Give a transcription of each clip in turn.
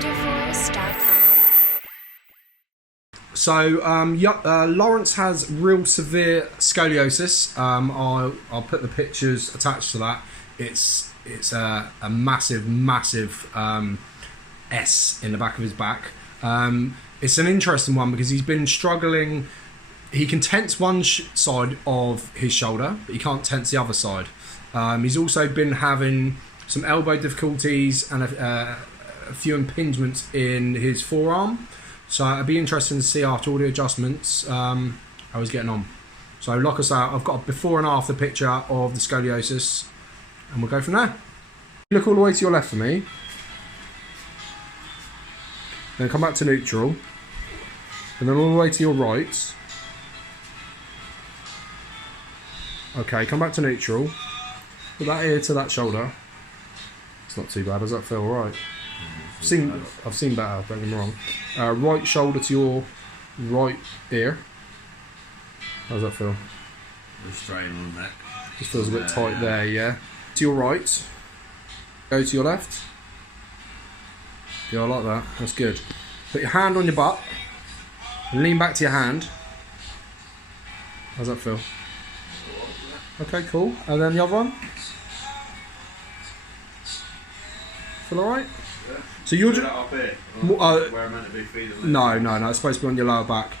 rangerforce.com. So Lawrence has real severe scoliosis. I'll put the pictures attached to that. It's a massive S in the back of his back. It's an interesting one because he's been struggling. He can tense one side of his shoulder, but he can't tense the other side. He's also been having some elbow difficulties and a few impingements in his forearm. So it'd be interesting to see after all the adjustments how he's getting on. So like I say, I've got a before and after picture of the scoliosis, and we'll go from there. Look all the way to your left for me. Then come back to neutral. And then all the way to your right. Okay, come back to neutral. Put that ear to that shoulder. It's not too bad. Does that feel alright? I've seen better, don't get me wrong. Right shoulder to your right ear. How does that feel? The strain on the neck. Just feels a bit tight there, yeah. To your right. Go to your left. Yeah, I like that. That's good. Put your hand on your butt. And lean back to your hand. How's that feel? Okay, cool. And then the other one? Feel alright? Yeah. So you're just up here, where I'm meant to be feeling. No. It's supposed to be on your lower back.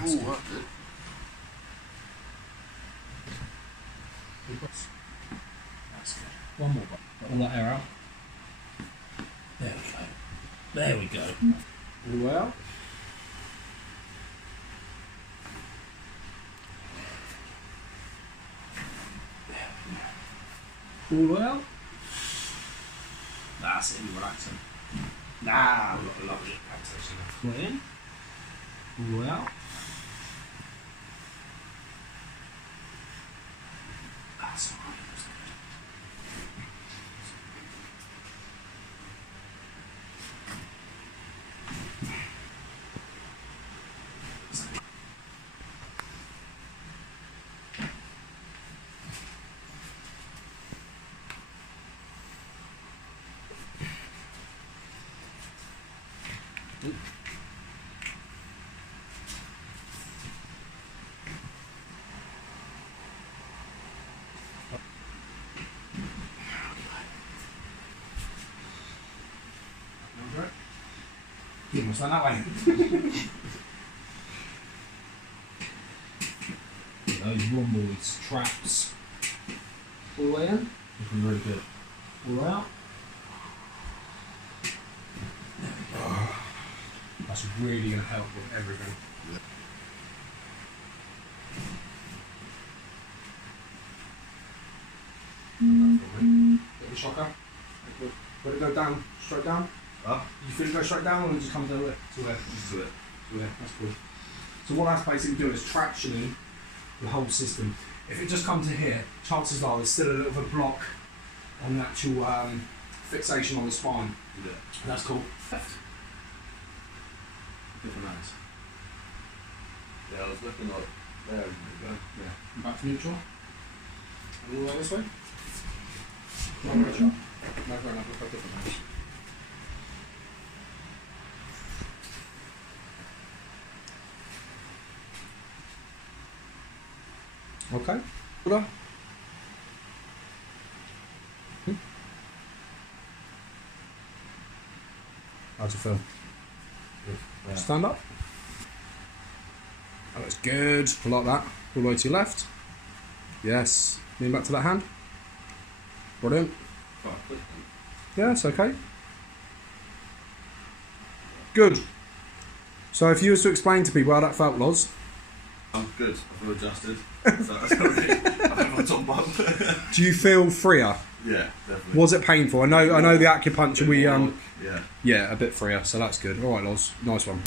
Ooh, that's it. That's good. One more. Got all that air out. There we go. There we go. All the way out. All the way out. That's it. Relaxing. Nah. I love it. Relaxation. Put in. All the way out. That's all right. You must run that way. Those rhomboids, traps. All the way in. Looking really good. All the way out. That's really going to help with everything. Little shocker. Let it go down, straight down. Huh? You feel it go straight down, or it just come to it? To it. Just do it. Yeah, that's good. So what that's basically doing is tractioning the whole system. If it just comes to here, chances are there's still a little bit of a block on the actual fixation on the spine. Yeah. That's cool. Left. Different eyes. Yeah, I was looking like there. Yeah. Back to neutral. And all the way this way. No pressure. No, fair enough. We've got different eyes. Okay. Shoulder. How's it feel? Yeah. Stand up. That looks good. Like that. All the way to your left. Yes. Lean back to that hand. Brilliant. Yeah, it's okay. Good. So if you was to explain to people how that felt, Loz. I'm good. I feel adjusted. So that's already. I think my top bump. Do you feel freer? Yeah, definitely. Was it painful? I know the acupuncture we Yeah. yeah, a bit freer, so that's good. Alright, Loz. Nice one.